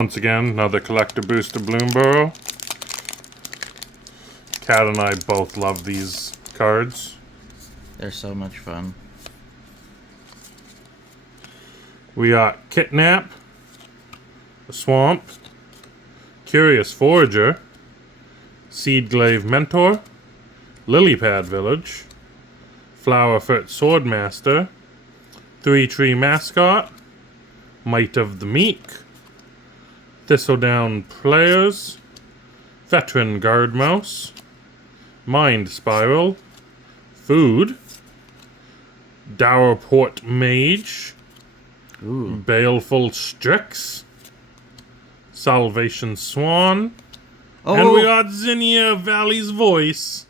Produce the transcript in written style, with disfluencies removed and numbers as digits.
Once again, another collector booster Bloomborough. Kat and I both love these cards. They're so much fun. We got Kitnap, the Swamp, Curious Forager, Seedglaive Mentor, Lilypad Village, Flowerfoot Swordmaster, Three Tree Mascot, Might of the Meek, Thistledown Players, Veteran Guard Mouse, Mind Spiral, Food, Dowerport Mage, Ooh. Baleful Strix, Salvation Swan, Oh, and we got Zinnia Valley's Voice.